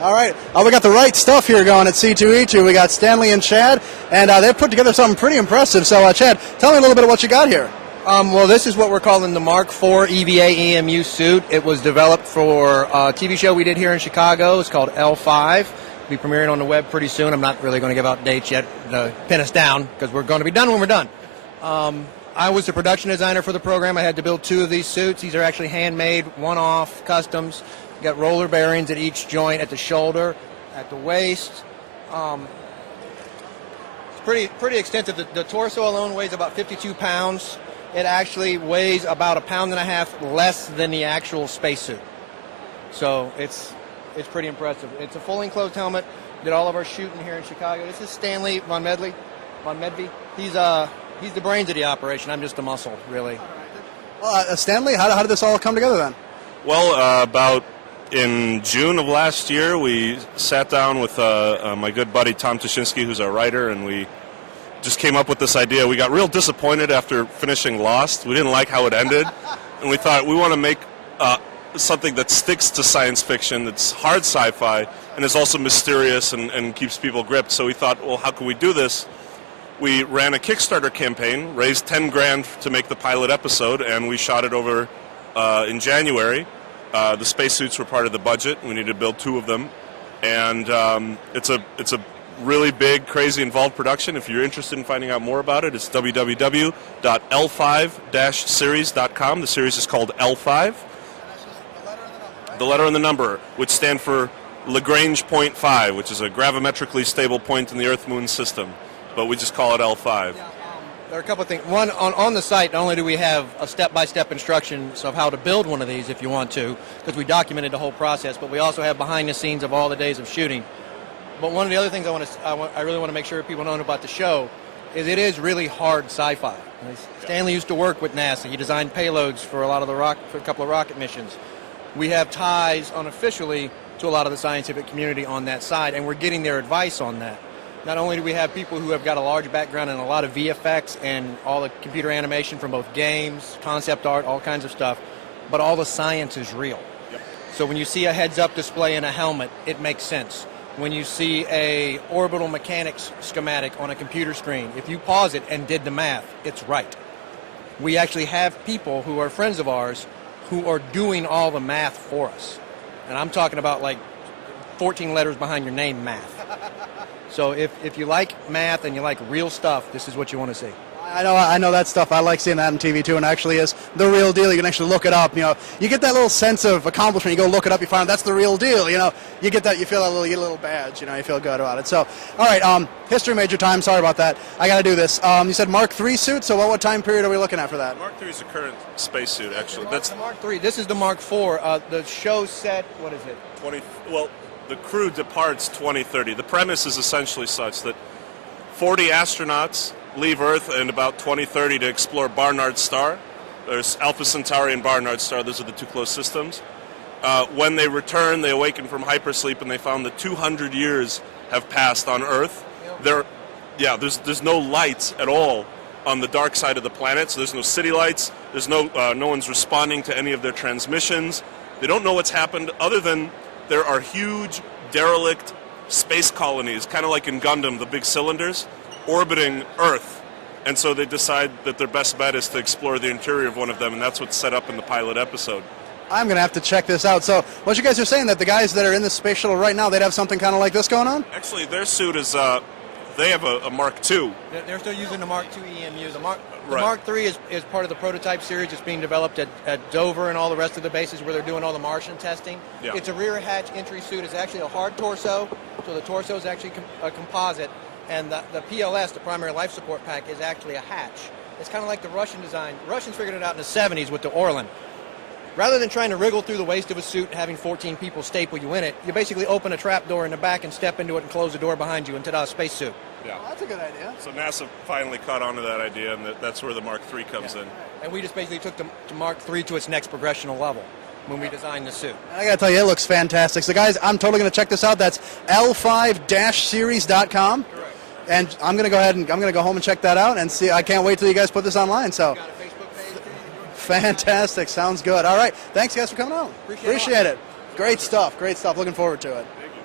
All right, we got the right stuff here going at C2E2. We got Stanley and Chad, and they've put together something pretty impressive. So, Chad, tell me a little bit of what you got here. Well, this is what we're calling the Mark IV EVA EMU suit. It was developed for a TV show we did here in Chicago. It's called L5. It'll be premiering on the web pretty soon. I'm not really going to give out dates yet to pin us down because we're going to be done when we're done. I was the production designer for the program. I had to build 2 of these suits. These are actually handmade, one-off, customs. You got roller bearings at each joint, at the shoulder, at the waist. It's pretty extensive. The torso alone weighs about 52 pounds. It actually weighs about 1.5 pounds less than the actual spacesuit. So it's pretty impressive. It's a full enclosed helmet. Did all of our shooting here in Chicago. This is Stanley von Medvey. He's the brains of the operation. I'm just the muscle, really. Well, Stanley, how did this all come together then? Well, about in June of last year, we sat down with my good buddy Tom Tuschinski, who's our writer, and we just came up with this idea. We got real disappointed after finishing Lost. We didn't like how it ended, and we thought we want to make something that sticks to science fiction, that's hard sci-fi, and is also mysterious and keeps people gripped. So we thought, well, how can we do this? We ran a Kickstarter campaign, raised $10,000 to make the pilot episode, and we shot it over in January. The spacesuits were part of the budget. We needed to build 2 of them, and it's a really big, crazy, involved production. If you're interested in finding out more about it, it's www.l5-series.com. The series is called L5. The letter and the number, which stand for Lagrange point 5, which is a gravimetrically stable point in the Earth-Moon system. But we just call it L5. Yeah, there are a couple of things. One, on the site, not only do we have a step-by-step instructions of how to build one of these if you want to, because we documented the whole process, but we also have behind the scenes of all the days of shooting. But one of the other things I really want to make sure people know about the show is it is really hard sci-fi. Stanley used to work with NASA. He designed payloads for a couple of rocket missions. We have ties unofficially to a lot of the scientific community on that side, and we're getting their advice on that. Not only do we have people who have got a large background in a lot of VFX and all the computer animation from both games, concept art, all kinds of stuff, but all the science is real. Yep. So when you see a heads-up display in a helmet, it makes sense. When you see a orbital mechanics schematic on a computer screen, if you pause it and did the math, it's right. We actually have people who are friends of ours who are doing all the math for us. And I'm talking about like 14 letters behind your name math. So if you like math and you like real stuff, this is what you want to see. I know that stuff. I like seeing that on TV too, and actually is the real deal. You can actually look it up. You know, you get that little sense of accomplishment. You go look it up, you find that's the real deal. You know, you get that. You feel you get a little badge. You know, you feel good about it. So, all right. History major time. Sorry about that. I got to do this. You said Mark III suit. So, what time period are we looking at for that? Mark III is the current spacesuit, actually. That's the Mark III. This is the Mark IV. The show set. What is it? Well, the crew departs 2030. The premise is essentially such that 40 astronauts leave Earth in about 2030 to explore Barnard's star. There's Alpha Centauri and Barnard's star. Those are the 2 close systems. When they return, they awaken from hypersleep, and they found that 200 years have passed on Earth. There's no lights at all on the dark side of the planet, so there's no city lights. There's no one's responding to any of their transmissions. They don't know what's happened, other than there are huge derelict space colonies, kind of like in Gundam, the big cylinders, orbiting Earth. And so they decide that their best bet is to explore the interior of one of them, and that's what's set up in the pilot episode. I'm going to have to check this out. So what you guys are saying, that the guys that are in the space shuttle right now, they'd have something kind of like this going on? Actually, their suit is, they have a Mark II. They're still using the Mark II EMU. The Mark III is part of the prototype series that's being developed at Dover and all the rest of the bases where they're doing all the Martian testing. Yeah. It's a rear hatch entry suit. It's actually a hard torso, so the torso is actually a composite. And the PLS, the primary life support pack, is actually a hatch. It's kind of like the Russian design. The Russians figured it out in the 70s with the Orlan. Rather than trying to wriggle through the waist of a suit and having 14 people staple you in it, you basically open a trap door in the back and step into it and close the door behind you and ta-da, spacesuit. Yeah. Well, that's a good idea. So NASA finally caught on to that idea, and that's where the Mark III comes in. And we just basically took the Mark III to its next progressional level when we designed the suit. And I got to tell you, it looks fantastic. So, guys, I'm totally going to check this out. That's L5-series.com. Correct. And I'm going to go ahead and I'm going to go home and check that out and see. I can't wait till you guys put this online. So, Got a Facebook page. fantastic. Sounds good. All right. Thanks, guys, for coming out. Appreciate it. Great stuff. Great stuff. Looking forward to it. Thank you.